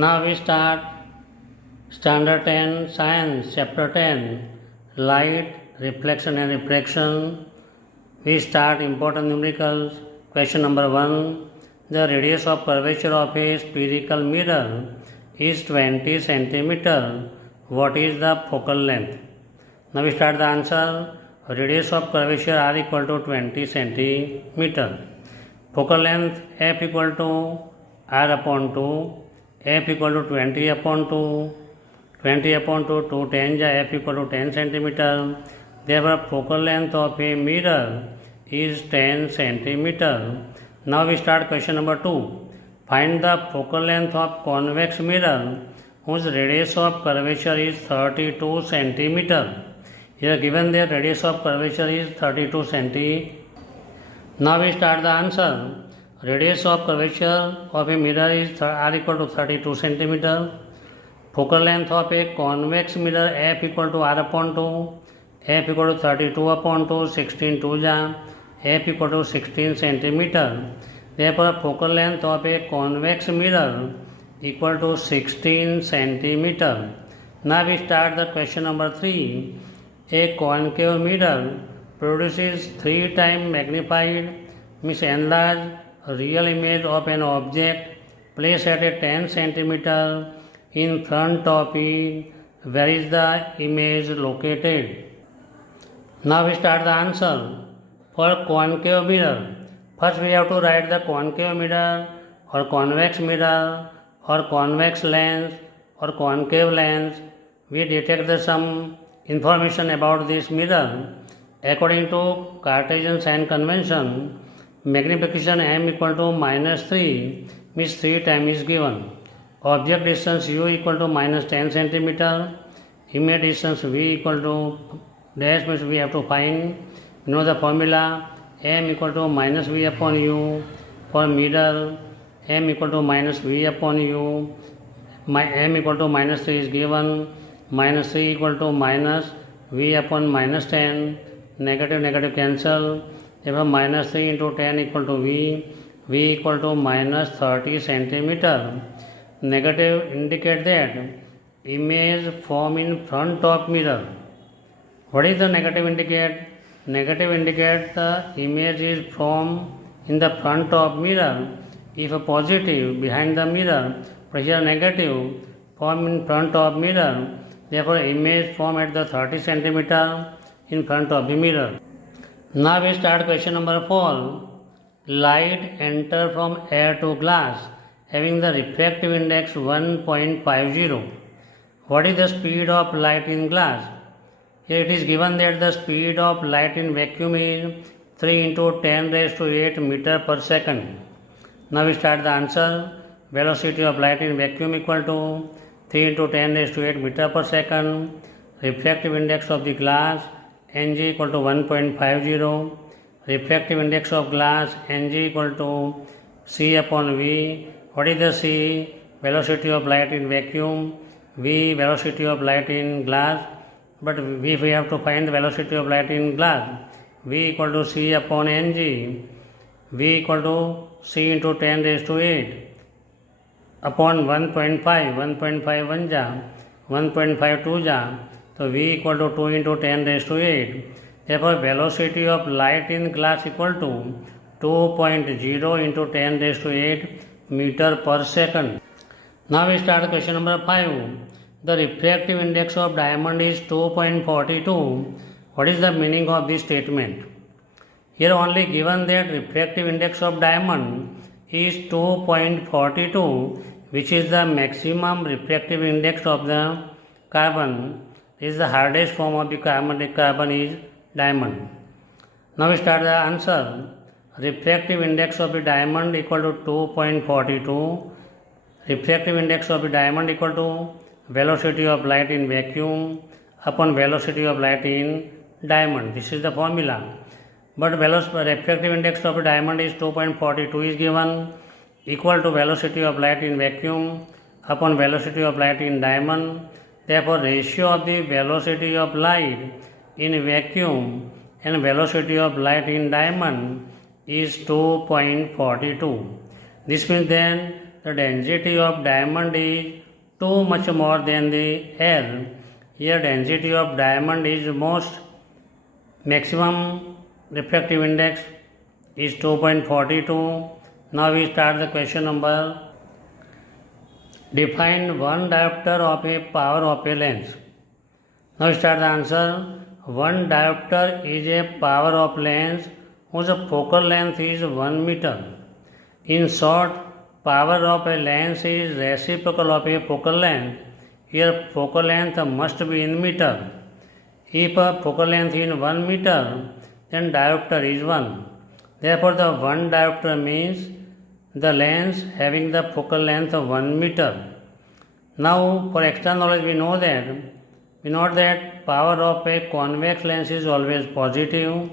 Now we start Standard 10 Science Chapter 10 Light, Reflection and Refraction. We start important numericals. Question number 1. The radius of curvature of a spherical mirror is 20 centimeter. What is the focal length? Now we start the answer. Radius of curvature r equal to 20 centimeter. Focal length f equal to r upon 2. F equal to 20 upon 2. 20 upon 2, 2 10 f equal to 10 centimeter. Therefore, focal length of a mirror is 10 centimeter. Now we start question number 2. Find the focal length of convex mirror whose radius of curvature is 32 centimeter. Here given the radius of curvature is 32 centimeter. Now we start the answer. Radius of curvature of a mirror is r equal to 32 centimeter. Focal length of a convex mirror f equal to r upon 2. F equal to 32 upon 2, 16 2 f equal to 16 centimeter. Therefore, focal length of a convex mirror equal to 16 centimeter. Now we start the question number 3. A concave mirror produces 3 times magnified, means enlarged, real image of an object placed at a 10 centimeter in front of it. Where is the image located? Now we start the answer. For concave mirror, first we have to write the concave mirror or convex mirror or convex lens or concave lens. We detect some information about this mirror. According to Cartesian sign convention, magnification m equal to -3 means 3 times is given. Object distance u equal to -10 centimeter. Image distance v equal to dash means we have to find. You know the formula m equal to -v upon u. For mirror m equal to -v upon u. M equal to -3 is given. -3 equal to -v upon -10. Negative cancel. Therefore -3 into 10 equal to v. V equal to -30 centimeter. Negative indicate that image form in front of mirror. What is the negative indicate? Negative indicate the image is formed in the front of mirror. If a positive behind the mirror, but here negative form in front of mirror. Therefore image form at the 30 centimeter in front of the mirror. Now we start question number 4. Light enter from air to glass having the refractive index 1.50. What is the speed of light in glass? Here it is given that the speed of light in vacuum is 3 into 10 raised to 8 meter per second. Now we start the answer. Velocity of light in vacuum equal to 3 into 10 raised to 8 meter per second. Refractive index of the glass Ng equal to 1.50. Refractive index of glass Ng equal to C upon V. What is the C? Velocity of light in vacuum. V, velocity of light in glass. But if we have to find the velocity of light in glass, V equal to C upon Ng. V equal to C into 10 raised to 8 upon 1.5. 1.5 1 1.5 2 So V equal to 2 into 10 raised to 8. Therefore, velocity of light in glass equal to 2.0 into 10 raised to 8 meter per second. Now we start question number 5. The refractive index of diamond is 2.42. What is the meaning of this statement? Here only given that refractive index of diamond is 2.42, which is the maximum refractive index of the carbon. This is the hardest form of the carbon. The carbon is diamond. Now we start the answer. Refractive index of the diamond equal to 2.42. Refractive index of the diamond equal to velocity of light in vacuum upon velocity of light in diamond. This is the formula. But refractive index of the diamond is 2.42 is given, equal to velocity of light in vacuum upon velocity of light in diamond. Therefore ratio of the velocity of light in vacuum and velocity of light in diamond is 2.42. This means then the density of diamond is too much more than the air. Here density of diamond is most maximum refractive index is 2.42. Now we start the question number. Define one diopter of a power of a lens. Now we start the answer. One diopter is a power of lens whose focal length is 1 meter. In short, power of a lens is reciprocal of a focal length. Here focal length must be in meter. If a focal length is 1 meter, then diopter is 1. Therefore, the one diopter means the lens having the focal length of 1 meter. Now, for extra knowledge, we know that power of a convex lens is always positive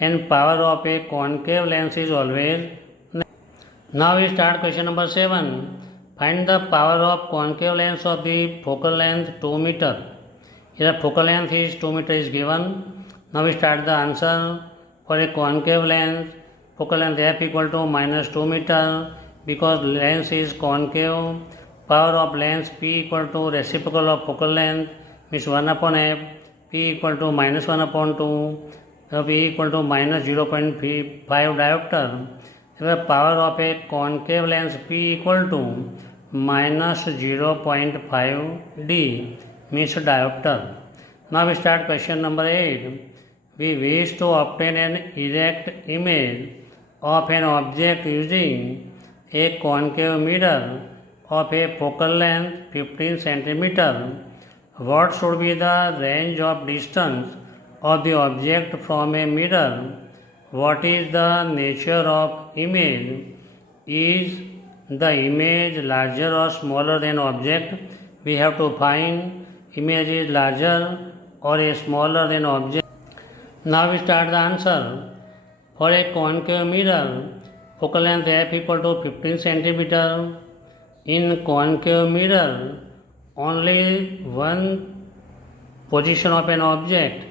and power of a concave lens is always negative. Now we start question number 7. Find the power of concave lens of the focal length 2 meter. Here focal length is 2 meter is given. Now we start the answer. For a concave lens, focal length f equal to minus 2 meter because lens is concave. Power of lens p equal to reciprocal of focal length means 1 upon f, p equal to minus 1 upon 2, so p equal to minus 0.5 diopter. The power of a concave lens p equal to minus 0.5 d means diopter. Now we start question number 8. We wish to obtain an exact image of an object using a concave mirror of a focal length 15 centimeter. What should be the range of distance of the object from a mirror? What is the nature of image? Is the image larger or smaller than object? We have to find image is larger or a smaller than object. Now we start the answer. For a concave mirror, focal length f equal to 15 centimeter. In concave mirror, only one position of an object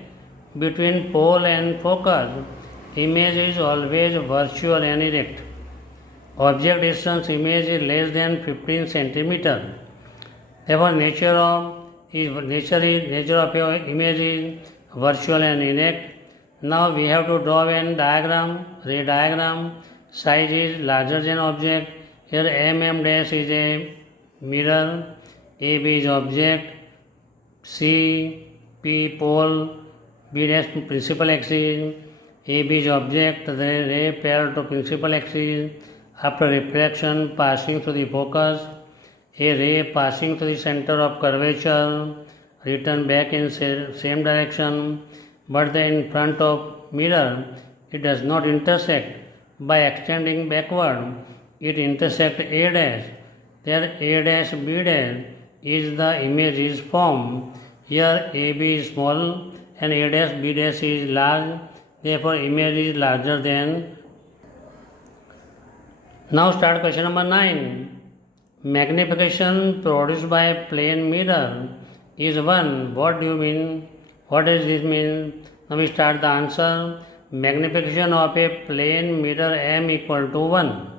between pole and focus. Image is always virtual and erect. Object distance image is less than 15 centimeter. Therefore, nature of your image is virtual and erect. Now we have to draw a diagram, ray diagram. Size is larger than object. Here MM dash is a mirror, AB is object, C, P pole, B dash principal axis, AB is object, the ray pair to principal axis. After refraction passing through the focus, a ray passing to the center of curvature, return back in same direction, but in front of mirror, it does not intersect. By extending backward, it intersects A dash. There A dash B dash is the image is formed. Here AB is small and A dash B dash is large. Therefore, image is larger than. Now start question number 9. Magnification produced by a plane mirror is 1. What do you mean? What does this mean? Now we start the answer. Magnification of a plane mirror M equal to 1.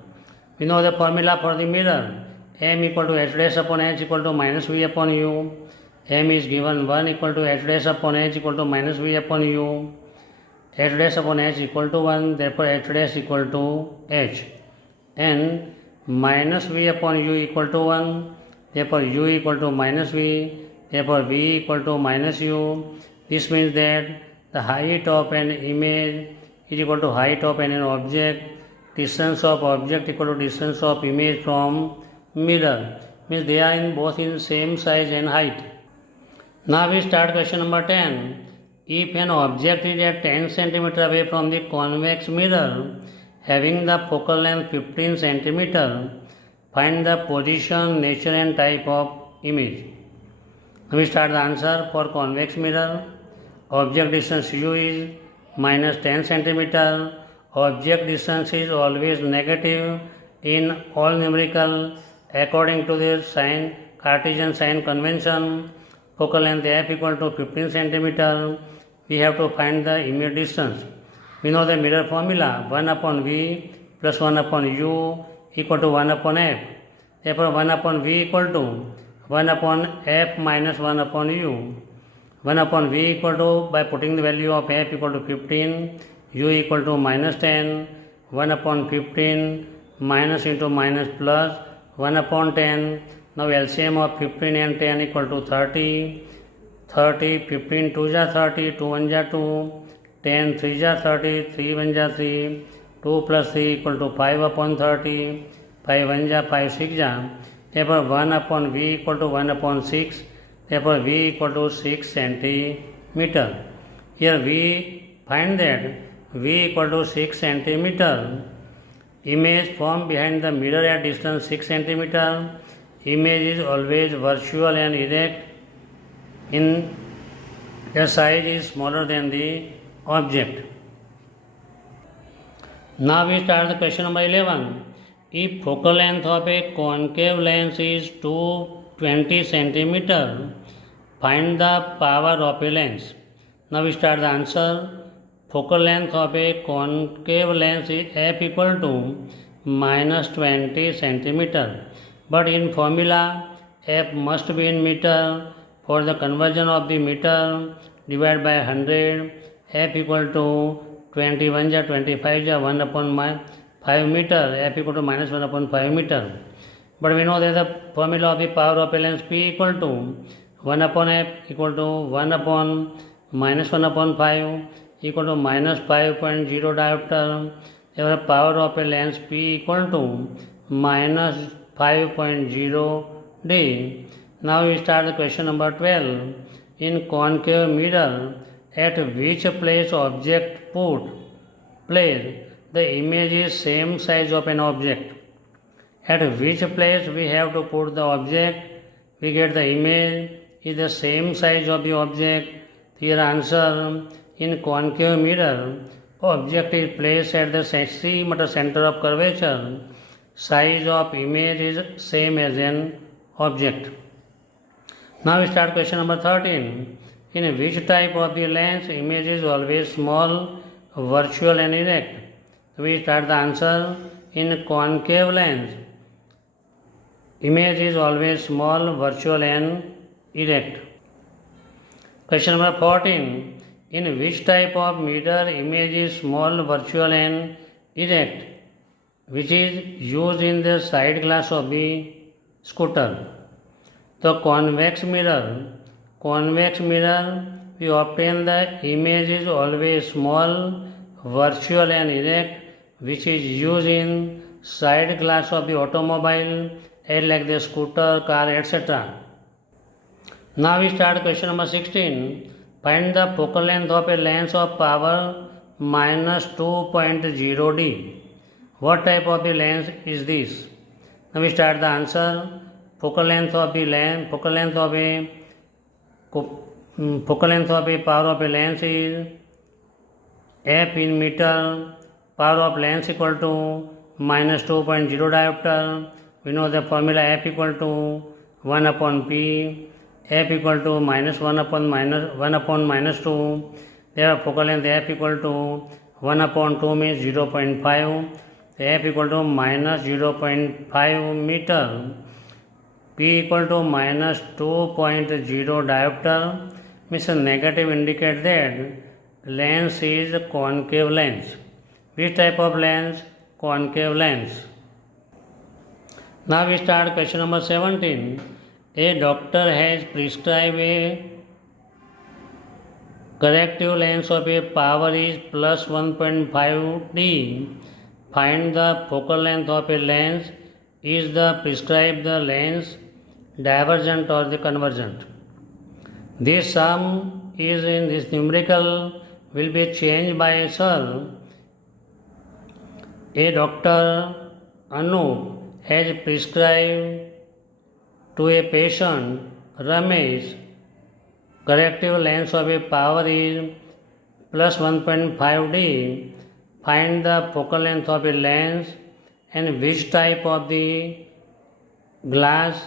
We know the formula for the mirror. M equal to h dash upon h equal to minus v upon u. M is given 1 equal to h dash upon h equal to minus v upon u. H dash upon h equal to 1. Therefore h dash equal to h. And minus v upon u equal to 1. Therefore u equal to minus v. Therefore v equal to minus u. This means that the height of an image is equal to height of an object. Distance of object equal to distance of image from mirror. Means they are both in same size and height. Now we start question number 10. If an object is at 10 cm away from the convex mirror having the focal length 15 cm, find the position, nature and type of image. Now we start the answer. For convex mirror, object distance u is minus 10 cm. Object distance is always negative in all numerical according to the Cartesian sign convention. Focal length f equal to 15 cm. We have to find the image distance. We know the mirror formula 1 upon v plus 1 upon u equal to 1 upon f. Therefore 1 upon V equal to 1 upon F minus 1 upon U. 1 upon V equal to, by putting the value of F equal to 15, U equal to minus 10, 1 upon 15 minus into minus plus 1 upon 10. Now LCM of 15 and 10 equal to 30. 30, 15 2 ja 30, 2 1 ja 2, 10 3 ja 30, 3 1 ja 3, 2 plus 3 equal to 5 upon 30, 5 1 ja 5 6 ja. Therefore 1 upon V equal to 1 upon 6. Therefore V equal to 6 centimeter. Here we find that V equal to 6 centimeter. Image formed behind the mirror at distance 6 centimeter. Image is always virtual and erect. In the size is smaller than the object. Now we start the question number 11. If focal length of a concave lens is 220 centimeter, find the power of a lens. Now we start the answer. Focal length of a concave lens is f equal to minus 20 centimeter. But in formula, f must be in meter. For the conversion of the meter, divide by 100, f equal to 21 ja 25 ja 1 upon 5 meter, f equal to minus 1 upon 5 meter. But we know that the formula of the power of a lens P equal to 1 upon f equal to 1 upon minus 1 upon 5 equal to minus 5.0 diopter. Therefore, power of a lens P equal to minus 5.0 D. Now we start the question number 12. In concave mirror, at which place object put place, the image is same size of an object. At which place we have to put the object, we get the image is the same size of the object. Here answer, in concave mirror, object is placed at the center of curvature. Size of image is same as an object. Now we start question number 13. In which type of the lens image is always small, virtual and erect? We start the answer. In concave lens, image is always small, virtual and erect. Question number 14. In which type of mirror image is small, virtual and erect, which is used in the side glass of the scooter? The convex mirror, we obtain the image is always small, virtual and erect, which is used in side glass of the automobile, like the scooter, car, etc. Now we start question number 16. Find the focal length of a lens of power minus 2.0 D. What type of the lens is this? Now we start the answer. Focal length of a power of a lens is f in meter. Power of lens equal to minus 2.0 diopter. We know the formula f equal to 1 upon p. F equal to minus 1 upon minus 2. Therefore focal length f equal to 1 upon 2 means 0.5. F equal to minus 0.5 meter. P equal to minus 2.0 diopter means a negative indicate that lens is concave lens. Which type of lens? Concave lens. Now we start question number 17. A doctor has prescribed a corrective lens of a power is plus 1.5 D. Find the focal length of a lens. Is the prescribed the lens divergent or the convergent? This sum is in this numerical will be changed by a cell. A doctor Anup has prescribed to a patient Ramesh corrective lens of a power is plus 1.5 D. Find the focal length of a lens and which type of the glass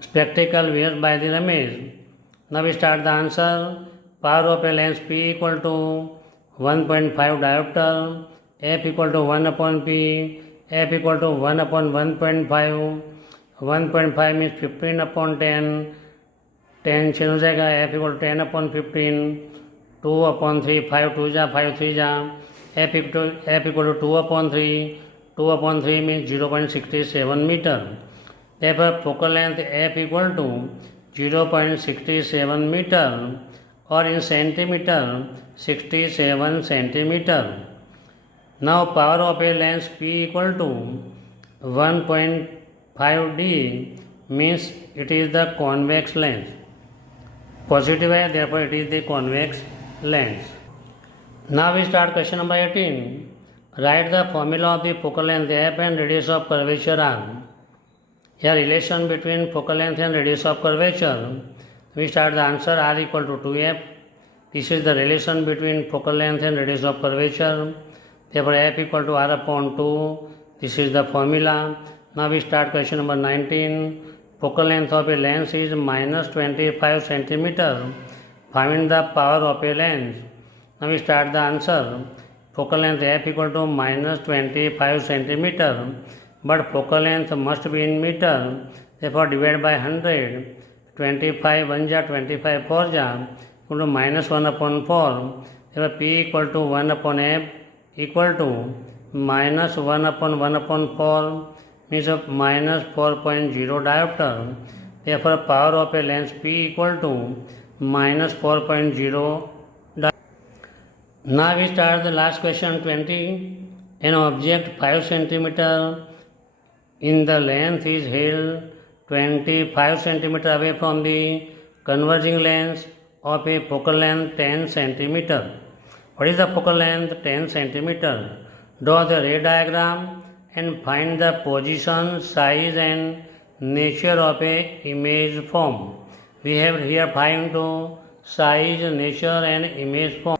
spectacle wears by the Ramesh. Now we start the answer. Power of a lens P equal to 1.5 diopter, F equal to 1 upon P, f equal to 1 upon 1.5, 1.5 means 15 upon 10, 10 change हो जाएगा, f equal to 10 upon 15, 2 upon 3, 5 2 जा 5 3 जा, f equal to 2 upon 3, 2 upon 3 means 0.67 meter. Therefore focal length f equal to 0.67 meter, or in centimeter 67 centimeter. Now power of a lens p equal to 1.5d means it is the convex lens. Positive है, therefore it is the convex lens. Now we start question number 18. Write the formula of the focal length f and radius of curvature r. Here relation between focal length and radius of curvature. We start the answer r equal to 2f. This is the relation between focal length and radius of curvature. Therefore f equal to r upon 2. This is the formula. Now we start question number 19. Focal length of a lens is minus 25 centimeter. Find the power of a lens. Now we start the answer. Focal length f equal to minus 25 centimeter. But focal length must be in meter. Therefore divide by 100. 25 1 ja 25 4 ja equal to minus 1 upon 4. Therefore p equal to 1 upon f equal to minus 1 upon 1 upon 4 means of minus 4.0 diopter. Therefore power of a lens p equal to minus 4.0 diopter. Now we start the last question 20. An object 5 centimeter in the length is held 25 centimeter away from the converging lens of a focal length 10 centimeter. What is the focal length? 10 centimeter. Draw the ray diagram and find the position, size and nature of a image form. We have here find to size, nature and image form.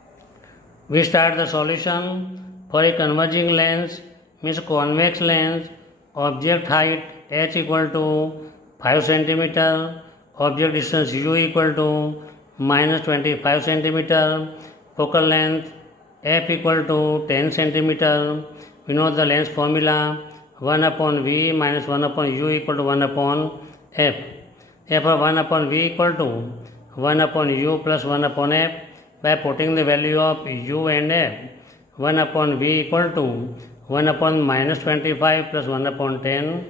We start the solution. For a converging lens means convex lens, object height h equal to 5 centimeter, object distance u equal to minus 25 centimeter, focal length f equal to 10 centimeter. We know the lens formula 1 upon v minus 1 upon u equal to 1 upon f. Therefore 1 upon v equal to 1 upon u plus 1 upon f. By putting the value of u and f, 1 upon v equal to 1 upon minus 25 plus 1 upon 10.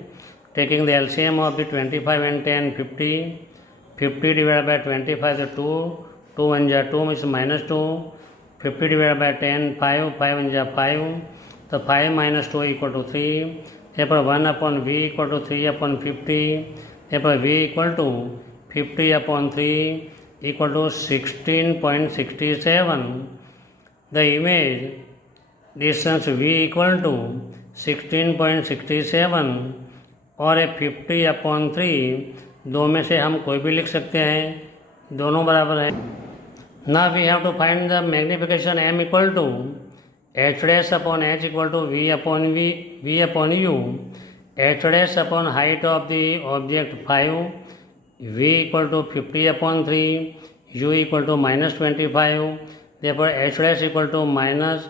Taking the LCM of the 25 and 10, 50. 50 divided by 25 is 2. 2 1 ja 2 means minus 2. 50 divided by 10, 5. 5 1 ja 5. So 5 minus 2 equal to 3. Therefore 1 upon v equal to 3 upon 50. Therefore v equal to 50 upon 3 equal to 16.67. The image distance v equal to 16.67 और 50 upon 3, दो में से हम कोई भी लिख सकते हैं, दोनों बराबर है. Now we have to find the magnification m equal to h dash upon h equal to v upon u. H dash upon height of the object 5, v equal to 50 upon 3, u equal to minus 25. Therefore h dash equal to minus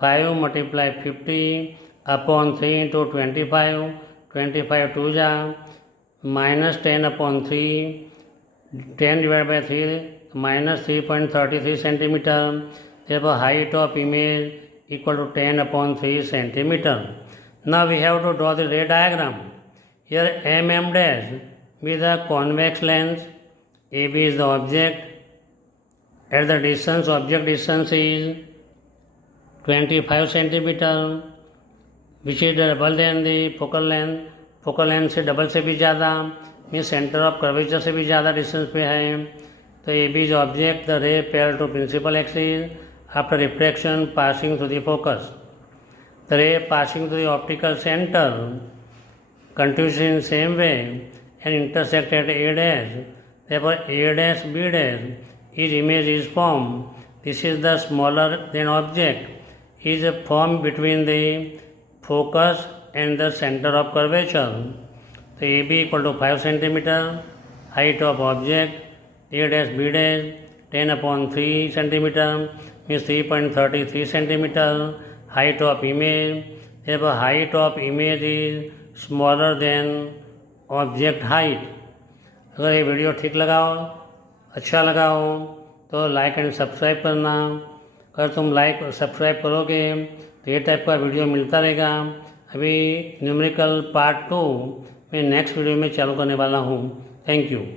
5 multiply 50 upon 3 into 25. 25 2 ja minus 10 upon 3. 10 divided by 3 minus 3.33 centimeter. Therefore height of image equal to 10 upon 3 centimeter. Now we have to draw the ray diagram. Here mm dash be the convex lens, AB is the object. At the distance, object distance is 25 centimeter, which is double than the focal length. Focal length से double से भी ज़्यादा, means centre of curvature से भी ज़्यादा distance पे है. तो A B is object the ray parallel to principal axis after refraction passing through the focus. The ray passing through the optical centre continues in same way and intersect at A dash. Therefore A dash B dash is image is formed. This is the smaller than object is formed between the focus and the center of curvature. So AB equal to 5 centimeter, height of object A dash B dash 10 upon 3 centimeter means 3.33 centimeter, height of image. if a height of image is smaller than object height। अगर ये video ठीक लगा हो, अच्छा लगा हो तो like and subscribe करना। अगर तुम लाइक और सब्सक्राइब करोगे तो ये टाइप का वीडियो मिलता रहेगा। अभी न्यूमेरिकल पार्ट 2 मैं नेक्स्ट वीडियो में चालू करने वाला हूँ। Thank you.